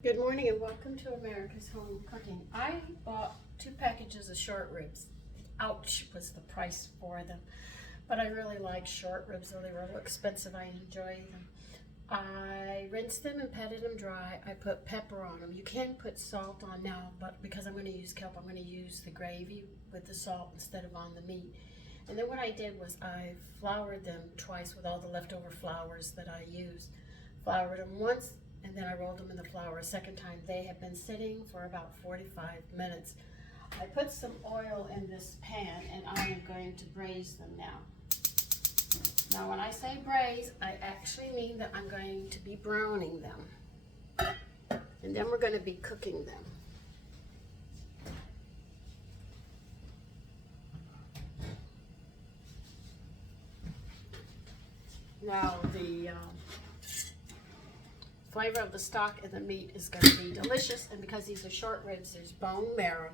Good morning and welcome to America's Home Cooking. I bought 2 packages of short ribs. Ouch was the price for them. But I really like short ribs, though they were a little expensive. I enjoy them. I rinsed them and patted them dry. I put pepper on them. You can put salt on now, but because I'm going to use kelp, I'm going to use the gravy with the salt instead of on the meat. And then what I did was I floured them twice with all the leftover flours that I used. Floured them once, and then I rolled them in the flour a second time. They have been sitting for about 45 minutes. I put some oil in this pan and I am going to braise them now. Now when I say braise, I actually mean that I'm going to be browning them. And then we're going to be cooking them. Now the flavor of the stock and the meat is going to be delicious, and because these are short ribs, there's bone marrow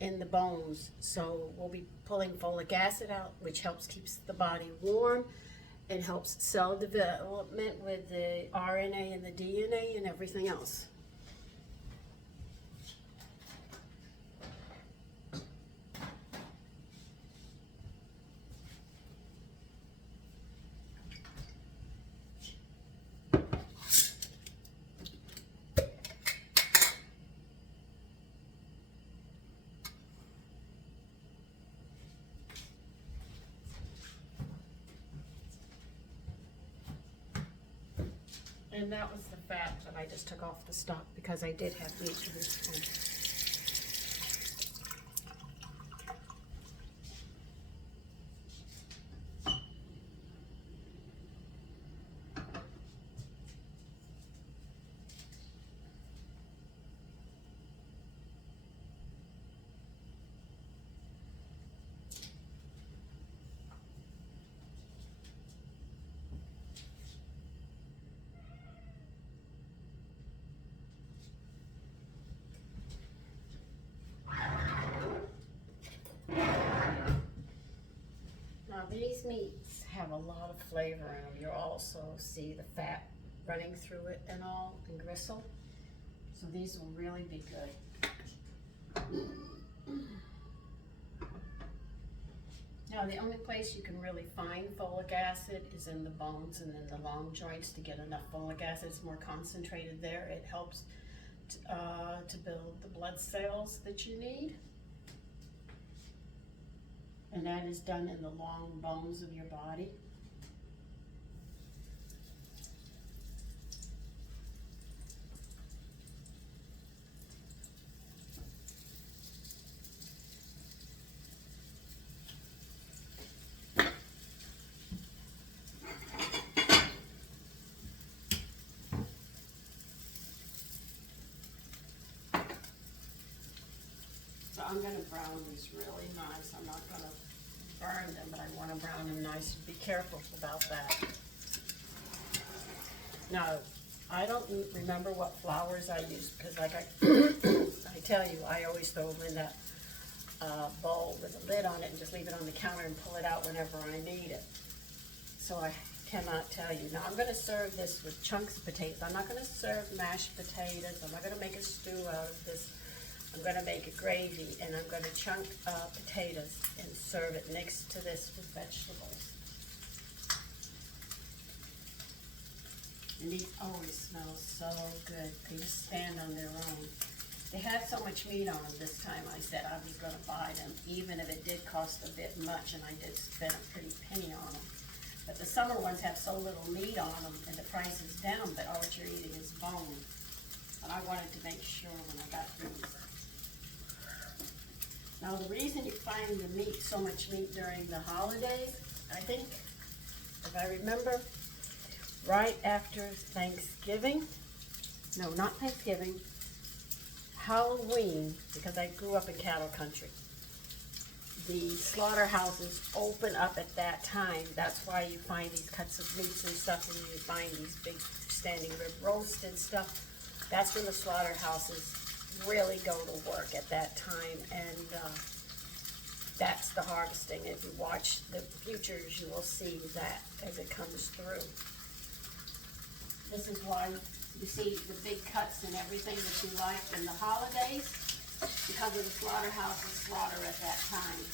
in the bones, so we'll be pulling folic acid out, which helps keeps the body warm and helps cell development with the RNA and the DNA and everything else. And that was the fat that I just took off the stock because I did have meat to this one. Now these meats have a lot of flavor in them. You'll also see the fat running through it and all, and gristle. So these will really be good. Now the only place you can really find folic acid is in the bones and in the long joints to get enough folic acid. It's more concentrated there. It helps to build the blood cells that you need. And that is done in the long bones of your body. So I'm going to brown these really nice. I'm not going to burn them, but I want to brown them nice. Be careful about that. Now, I don't remember what flours I used because, like I tell you, I always throw them in that bowl with a lid on it and just leave it on the counter and pull it out whenever I need it. So I cannot tell you. Now, I'm going to serve this with chunks of potatoes. I'm not going to serve mashed potatoes. I'm not going to make a stew out of this. I'm going to make a gravy, and I'm going to chunk potatoes and serve it next to this with vegetables. And these always smell so good. They just stand on their own. They had so much meat on them this time, I said I was going to buy them, even if it did cost a bit much, and I did spend a pretty penny on them. But the summer ones have so little meat on them, and the price is down, but all what you're eating is bone. And I wanted to make sure when I got these. Now the reason you find the meat, so much meat during the holidays, I think, if I remember, right after Thanksgiving, no, not Thanksgiving, Halloween, because I grew up in cattle country. The slaughterhouses open up at that time. That's why you find these cuts of meats and stuff, and you find these big standing rib roasts and stuff. That's when the slaughterhouses really go to work at that time, and that's the harvesting. If you watch the futures, you will see that as it comes through. This is why You see the big cuts and everything that you like in the holidays because of the slaughterhouse's slaughter at that time.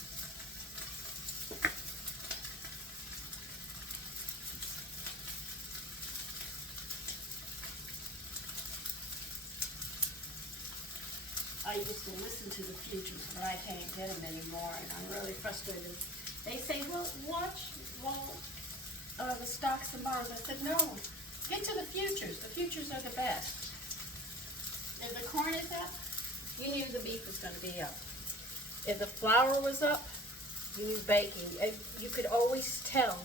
I used to listen to the Futures, but I can't get them anymore, and I'm really frustrated. They say, well, watch the stocks and bonds. I said, no, get to the Futures. The Futures are the best. If the corn is up, you knew the beef was going to be up. If the flour was up, you knew baking. You could always tell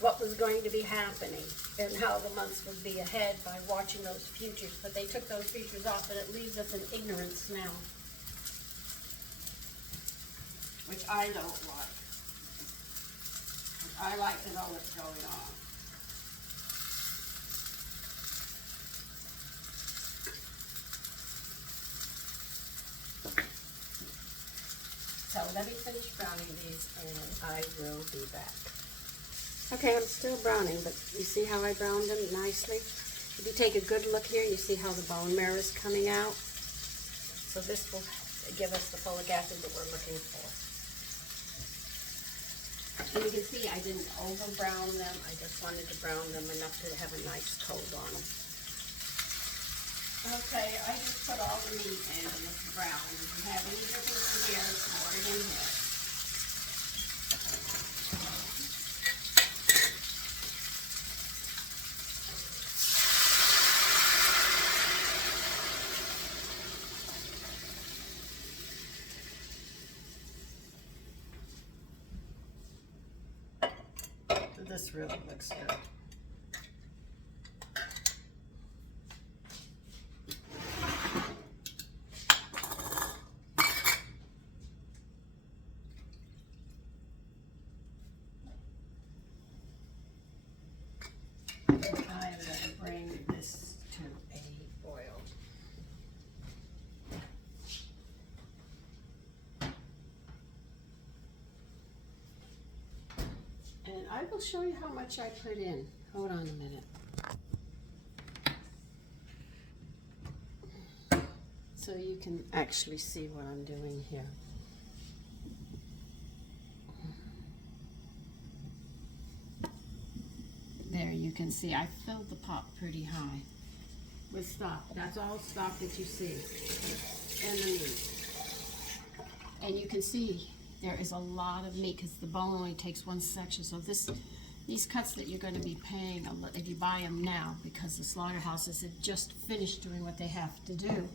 what was going to be happening and how the months would be ahead by watching those futures. But they took those futures off, and it leaves us in ignorance now, which I don't like. I like to know what's going on. So let me finish browning these, and I will be back. Okay, I'm still browning, but you see how I browned them nicely? If you take a good look here, you see how the bone marrow is coming out. So this will give us the folic acid that we're looking for. And you can see I didn't over brown them. I just wanted to brown them enough to have a nice coat on them. Okay, I just put all the meat in and it's brown. If you have any difference in here, pour it in here. This really looks good. I'm going to bring this to a boil. And I will show you how much I put in. Hold on a minute. So you can actually see what I'm doing here. There you can see I filled the pot pretty high with stock. That's all stock that you see. And the meat. And you can see there is a lot of meat because the bone only takes one section. So these cuts that you're going to be paying, if you buy them now, because the slaughterhouses have just finished doing what they have to do,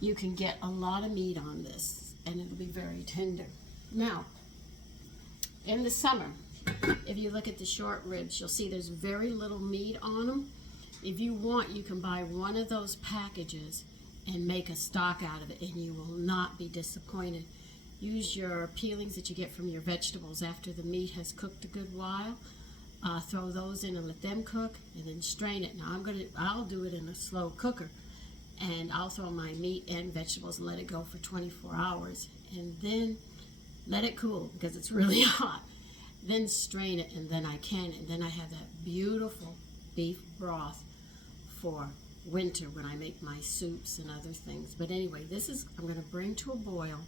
you can get a lot of meat on this, and it'll be very tender. Now, in the summer, if you look at the short ribs, you'll see there's very little meat on them. If you want, you can buy one of those packages and make a stock out of it, and you will not be disappointed. Use your peelings that you get from your vegetables after the meat has cooked a good while. Throw those in and let them cook, and then strain it. Now I'll do it in a slow cooker, and I'll throw my meat and vegetables and let it go for 24 hours, and then let it cool because it's really hot. Then strain it, and then and then I have that beautiful beef broth for winter when I make my soups and other things. But anyway, I'm going to bring to a boil.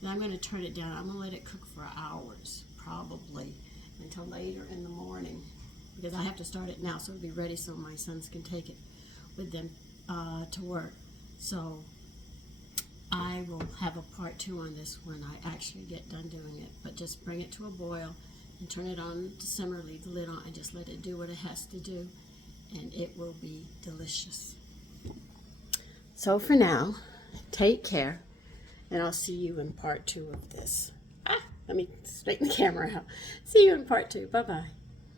And I'm going to turn it down. I'm going to let it cook for hours, probably, until later in the morning. Because I have to start it now so it'll be ready so my sons can take it with them to work. So I will have a part 2 on this when I actually get done doing it. But just bring it to a boil and turn it on to simmer, leave the lid on, and just let it do what it has to do. And it will be delicious. So for now, take care. And I'll see you in part 2 of this. Let me straighten the camera out. See you in part 2. Bye-bye.